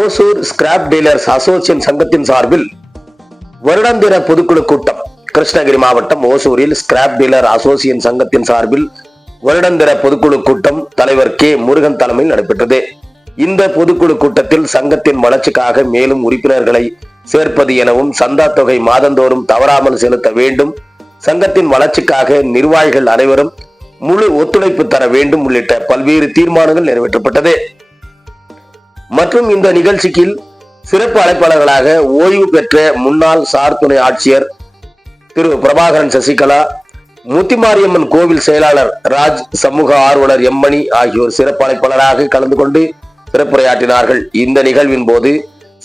Hosur scrap dealers association சங்கத்தின் சார்பில் வருடாந்திர பொதுக்குழு கூட்டம். கிருஷ்ணகிரி மாவட்டம் ஓசூரில் ஸ்கிராப் டீலர் அசோசியேஷன் சங்கத்தின் சார்பில் வருடாந்திர பொதுக்குழு கூட்டம் தலைவர் கே முருகன் தலைமையில் நடைபெற்றது. இந்த பொதுக்குழு கூட்டத்தில் சங்கத்தின் வளர்ச்சிக்காக மேலும் உறுப்பினர்களை சேர்ப்பது எனவும் சந்தா தொகை மாதந்தோறும் தவறாமல் செலுத்த வேண்டும், சங்கத்தின் வளர்ச்சிக்காக நிர்வாகிகள் அனைவரும் முழு ஒத்துழைப்பு தர வேண்டும் உள்ளிட்ட பல்வேறு தீர்மானங்கள் நிறைவேற்றப்பட்டது. மற்றும் இந்த நிகழ்ச்சிக்கு சிறப்பு அழைப்பாளர்களாக ஓய்வு பெற்ற முன்னாள் சார் துணை ஆட்சியர் திரு பிரபாகரன் சசிகலா, முத்திமாரியம்மன் கோவில் செயலாளர் ராஜ், சமூக ஆர்வலர் எம்மணி ஆகியோர் சிறப்பு அழைப்பாளராக கலந்து கொண்டு சிறப்புரையாற்றினார்கள். இந்த நிகழ்வின் போது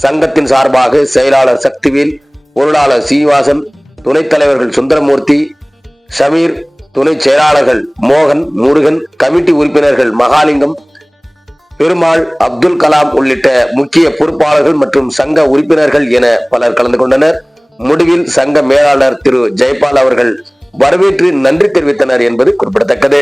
சங்கத்தின் சார்பாக செயலாளர் சக்திவேல், பொருளாளர் சீனிவாசன், துணைத் தலைவர்கள் சுந்தரமூர்த்தி, ஷமீர், துணை செயலாளர்கள் மோகன், முருகன், கமிட்டி உறுப்பினர்கள் மகாலிங்கம், பெருமாள், அப்துல் கலாம் உள்ளிட்ட முக்கிய பொறுப்பாளர்கள் மற்றும் சங்க உறுப்பினர்கள் என பலர் கலந்து கொண்டனர். முடிவில் சங்க மேலாளர் திரு ஜெயபால் அவர்கள் வரவேற்று நன்றி தெரிவித்தனர் என்பது குறிப்பிடத்தக்கது.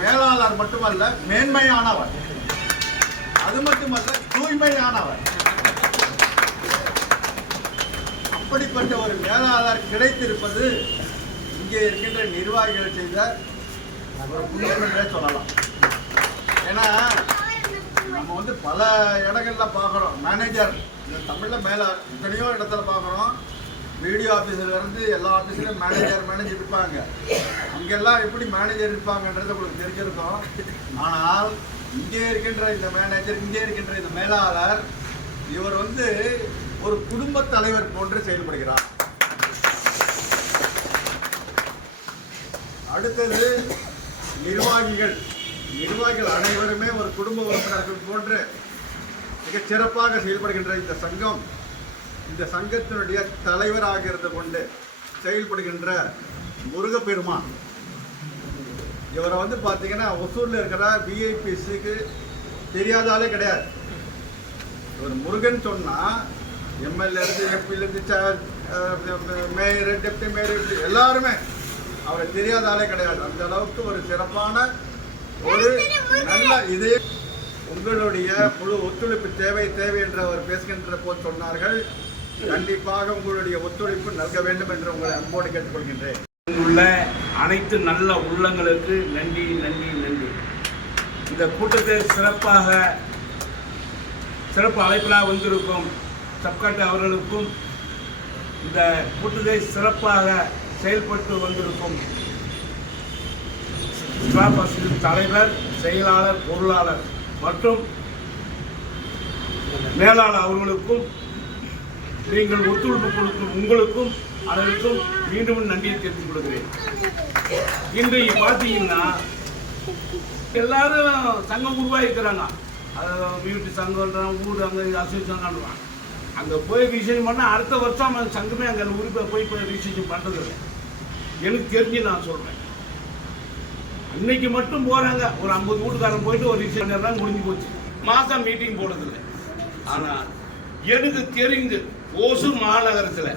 மேலாளர் மட்டுமல்ல, மேன்மையானவர், அது மட்டுமல்ல தூய்மையானவர். அப்படிப்பட்ட ஒரு மேலாளர் கிடைத்திருப்பது இங்கே இருக்கின்ற நிர்வாகிகள் செய்த ஒரு புண்ணியம் என்றே சொல்லலாம். ஏன்னா நம்ம பல இடங்கள்ல பார்க்குறோம், மேனேஜர் இந்த தமிழில் எத்தனையோ இடத்துல பார்க்குறோம். வீடியோ ஆஃபீஸில் இருந்து எல்லா ஆஃபீஸ்லையும் மேனேஜர் இருப்பாங்க. அங்கெல்லாம் எப்படி மேனேஜர் இருப்பாங்கன்றது உங்களுக்கு தெரிஞ்சிருக்கும். ஆனால் இங்கே இருக்கின்ற இந்த மேனேஜர், இங்கே இருக்கின்ற இந்த மேலாளர், இவர் ஒரு குடும்ப தலைவர் போன்று செயல்படுகிறார். அடுத்தது நிர்வாகிகள் அனைவருமே ஒரு குடும்ப உறுப்பினர்கள் போன்று மிகச் சிறப்பாக செயல்படுகின்ற இந்த சங்கம், இந்த சங்கத்தினுடைய தலைவராக இருந்து கொண்டு செயல்படுகின்ற முருகப்பெருமான், இவரை பார்த்தீங்கன்னா ஒசூரில் இருக்கிற விஐபிசிக்கு தெரியாதாலே கிடையாது. இவர் முருகன் சொன்னால் எம்எல்ஏ இருந்து, எம்பியிலிருந்து, மேயர், டெப்டி மேயர், எல்லாருமே அவரை தெரியாதாலே கிடையாது. அந்த அளவுக்கு ஒரு சிறப்பான ஒரு நல்ல இதே. உங்களுடைய முழு ஒத்துழைப்பு தேவை என்று அவர் பேசுகின்ற போது சொன்னார்கள். கண்டிப்பாக உங்களுடைய ஒத்துழைப்பு நல்க வேண்டும் என்று உங்களை அன்போடு கேட்டுக்கொள்கின்றேன். உள்ள அனைத்து நல்ல உள்ளங்களுக்கு நன்றி. இந்த கூட்டத்தை சிறப்பு அழைப்பில் வந்திருக்கும் சப்காட்டு அவர்களுக்கும், இந்த கூட்டத்தை சிறப்பாக செயல்பட்டு வந்திருக்கும் தலைவர், செயலாளர், பொருளாளர் மற்றும் மேலாளர் அவர்களுக்கும், நீங்கள் ஒத்துழைப்பு கொடுக்கும் உங்களுக்கும் அனைவருக்கும் மீண்டும் நன்றியை தெரிவித்துக் கொள்கிறேன். இன்றைக்கு பார்த்தீங்கன்னா எல்லாரும் சங்கம் உருவாகிக்கிறாங்க. வீட்டு சங்கம், ஊர் அங்கே அசோசியேஷன் சங்கம், அங்கே போய் ரிஜிஸ்ட்ரேஷன் பண்ணால் அடுத்த வருஷம் அந்த சங்கமே அங்கே உறுப்பினர் போய் ரிஜிஸ்ட்ரேஷன் பண்ணுறதில்லை. எனக்கு தெரிஞ்சு நான் சொல்கிறேன். இன்னைக்கு மட்டும் போகிறாங்க, ஒரு 50 வீட்டுக்காரன் போயிட்டு ஒரு ரிஜிஸ்ட்ரேஷன் முடிஞ்சு போச்சு. மாதம் மீட்டிங் போடுறதில்லை. ஆனால் எனக்கு தெரிந்து ஓசூர் மாநகரத்தில்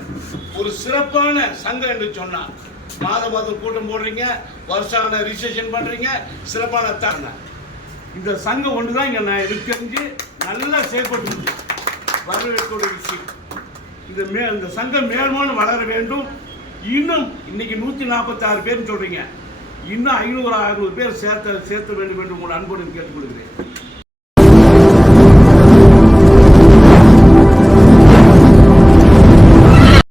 ஒரு சிறப்பான சங்கம் என்று சொன்னால் மாதம் கூட்டம் போடுறீங்க, வருஷான ரிஜிஸ்ட்ரேஷன் பண்ணுறீங்க, சிறப்பான தாங்க. இந்த சங்கம் ஒன்று தான் இங்கே நான் எனக்கு தெரிஞ்சு நல்லா செயல்பட்டு வரவேற்கக்கூடிய விஷயம். இந்த சங்கம் மேல்மாலும் வளர வேண்டும். இன்னும் இன்னைக்கு 146 பேர்னு சொல்கிறீங்க, இன்னும் 500 600 பேர் சேர்த்த வேண்டும் என்று உங்கள் அன்போடு கேட்டுக்கொள்கிறேன்.